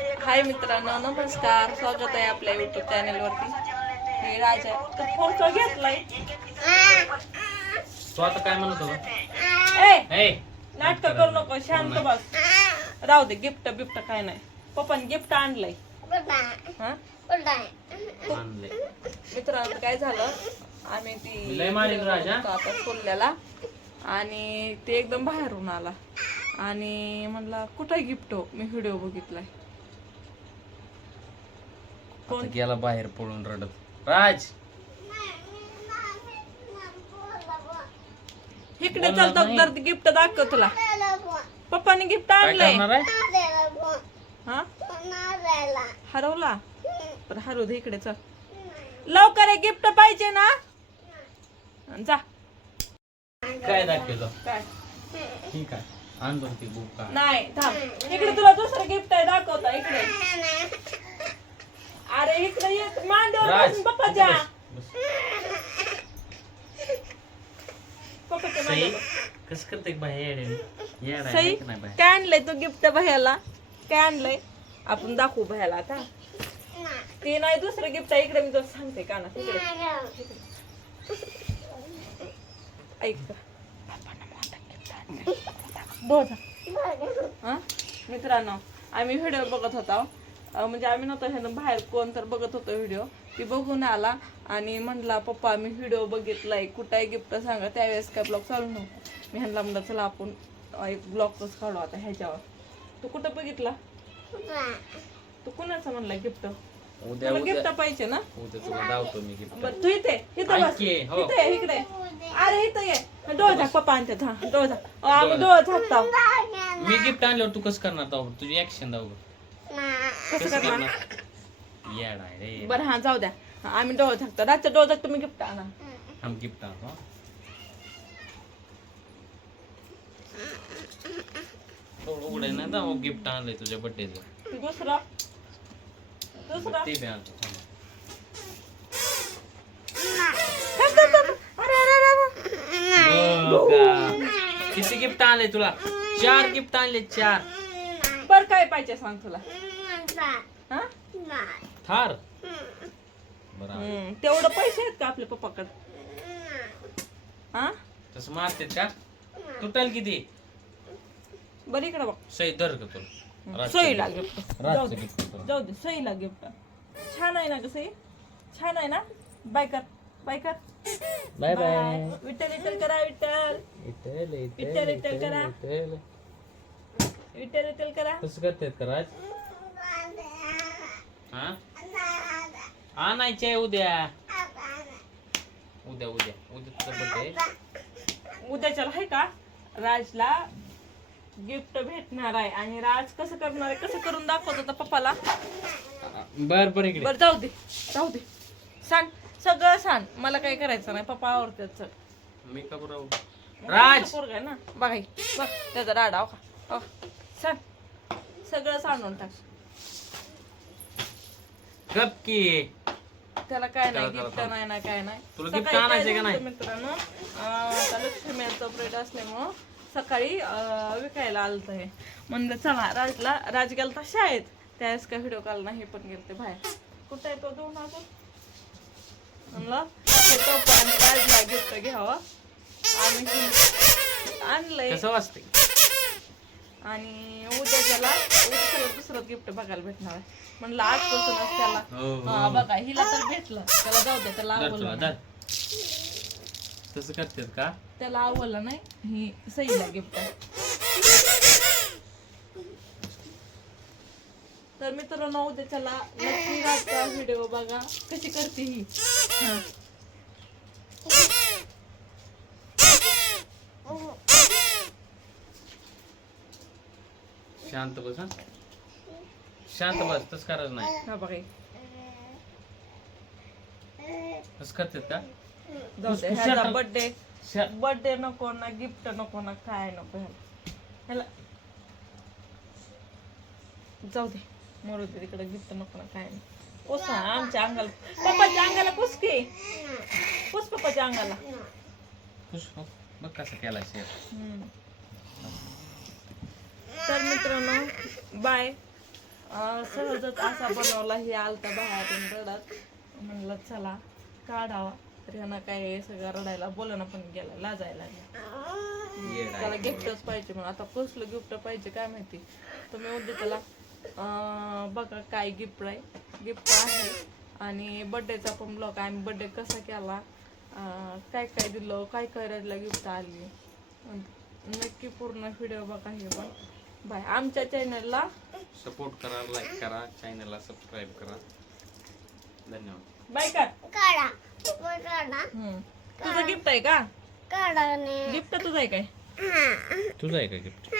हाय मित्रांनो, नमस्कार. स्वागत आहे आपल्या युट्यूब चॅनल वरती. हे राज आहे. तर फोन तो घेतलाय. तू आता काय म्हणत होता? ए नाटक करू नको, शांत बस. राहू दे. गिफ्ट बिफ्ट काय नाही. पप्पाने गिफ्ट आणलंय. हा आणलंय. मित्रांनो काय झालं, आम्ही ती लय मारील राजा. आता खोलल्याला आणि ते एकदम बाहेरून आला आणि म्हणला कुठे गिफ्ट हो. मी व्हिडिओ बघितलाय. आता गेला बाहेर पळून रडत. राज इकडे चलतो तर गिफ्ट दाखव तुला. पप्पाने गिफ्ट काय आणलंय. करणार आहे? हा हरवला तर हरवू दे. इकडे चल लवकर. गिफ्ट पाहिजे ना. जा. काय दाखवलं? काय ठीक आहे, आण बरं ती बुक का. नाही थांब. इकडे तुला दुसरं गिफ्ट आहे, दाखवता इकडे. अरे इकडे ये. मांडीवर राज, बसून पप्पाच्या बस. पप्पाच्या सई मांडीवर. कसं करते बाहेर येडा सई आहे की नाही बाहेर? काय आणलंय तू गिफ्ट भैयाला? काय आणलंय आपण दाखवू भैयाला आता. ते नाही दुसरं गिफ्ट आहे. इकडे मी तुला सांगते का ना. तिकडे ऐक हा मित्रांनो, आम्ही व्हिडिओ बघत होता. म्हणजे आम्ही नव्हतो ह्यानं बाहेर कोण तर बघत होतो व्हिडिओ. ती बघून आला आणि म्हणला पप्पा मी व्हिडिओ बघितलाय, कुठं आहे गिफ्ट सांगा. त्यावेळेस काय ब्लॉग चालू नव्हता. मी ह्यांना म्हणलं चला आपण एक ब्लॉगच काढू आता ह्याच्यावर. तू कुठं बघितला? तू कुणाचं म्हणला गिफ्ट? उद्या गिफ्ट पाहिजे ना. उद्या तुला दावतो मी गिफ्ट. बरं तू इथे इथं बस. हो. इथे ये, इकडे. अरे इथं ये. डोळ झाक पप्पा आणतात. हा डोळ झाक. आम्ही डोळ झाकता. मी गिफ्ट आणल्यावर तू कसं करणार? दाव तुझी ऍक्शन दाव. कसं करणार? येडा आहे रे. बरं हा जाऊ द्या. आम्ही डोळ झाकतो. रातचं डोळ झाक. तुम्ही गिफ्ट आणा. हम गिफ्ट आणतो. उघडे ना दाव गिफ्ट आणलंय तुझ्या बर्थडेचं. दुसरा दुसरा ते बी आणतो. थांब. अरे अरे अरे. बघा. किती गिफ्ट आणले तुला? 4 गिफ्ट आणले. 4. बर काय पाहिजे सांग तुला. हा थार. बरं. तेवढं पैसे आहेत का आपल्या पप्पाकडे? हा तसं मारते का? टोटल किती? बरं इकडे बघ. सही धर का तुला? सईला गिफ्ट. जाऊ रातचं दे gift तुला. जाऊ दे. सईला गिफ्ट छान आहे ना ग सई? छान आहे ना. बाय कर. बाय कर. Bye bye. विठ्ठल विठ्ठल करा. विठ्ठल विठ्ठल विठ्ठल करा. विठ्ठल विठ्ठल करा. कसं करतेत का राज? हा आणायचे उद्या. उद्या उद्या उद्या तुझा बर्थडे. उद्याच्याला आहे का राजला गिफ्ट भेटणार आहे. आणि राज कसं करणार आहे, कसं करून दाखवत होता पप्पाला. बर बर इकडे. बरं जाऊ दे. जाऊ दे. सांग सगळं सांग. मला काही करायचं नाही. पप्पा आवडतात. चल मी का बरं राज. पोरगा आहे ना. बघा बघ त्याचा राडा. हो सांग सगळं सांगून टाक. गप की. त्याला काय नाही त्याला गिफ्ट सांग. नाही ना काय नाही. तुला gift सकाळी काय आणायचं का झालं नाही? मित्रांनो, आता लक्ष्मीचं ब्रेड असल्यामुळं सकाळी विकायला आलं हे. म्हणलं चला राजला. राज गेलता शाळेत. त्यावेळेस काय व्हिडिओ काल नाही पण गेलते बाहेर. कुठं आहे तो दोन अजून. म्हणलं तोपर्यंत राजला गिफ्ट घ्यावं. आम्ही आणलंय. कसं वाजते? आणि उद्याच्याला दुसरं गिफ्ट बघायला भेटणार आहे. म्हणलं आजपासूनच त्याला. हा बघा हिला तर भेटलं. त्याला जाऊ दे. त्याला आवडलं नाही. तसं करतेत का? त्याला आवडलं नाही. ही सईला गिफ्ट आहे. तर मित्रांनो उद्याच्याला नक्की राजचा व्हिडिओ बघा कशी करते ही. शांत बस. हा शांत बस. तसं करायचं नाही. हा बघा तसं करतेत का? जाऊ दे. कुस- ह्याचा कुस- बर्थडे नको ना. गिफ्ट नको ना. काय नको ह्याला. जाऊ दे. मरू दे तिकडे. गिफ्ट नको ना. काय नाही. पुसा आमच्या अंगाला. पप्पाच्या अंगाला पुस की. पुस पप्पाच्या अंगाला. खुश हो. बघ कसं केला शेअर. तर मित्रांनो बाय. सहजच असा बनवला. हे आलता बाहेरून रडत, म्हणलं चला काढावा. तर ह्यानं काय सगळं रडायला बोलायला पण गेला, लाजायला लागला. त्याला गिफ्टच पाहिजे म्हणून. आता कसलं गिफ्ट पाहिजे काय माहिती. तुम्ही उद्या त्याला बघा काय गिफ्ट आहे. गिफ्ट आहे आणि बड्डेचा पण ब्लॉग आहे. आम्ही बड्डे कसा केला, काय काय दिलं, काय करायला गिफ्ट आली, नक्की पूर्ण व्हिडिओ बघा. हे पण बाय. आमच्या चॅनलला सपोर्ट करा, लाईक करा, चॅनलला सबस्क्राईब करा. धन्यवाद. बाय का. काढा तुझं गिफ्ट आहे का? काढा गिफ्ट तुझं आहे काय? तुझं आहे का गिफ्ट?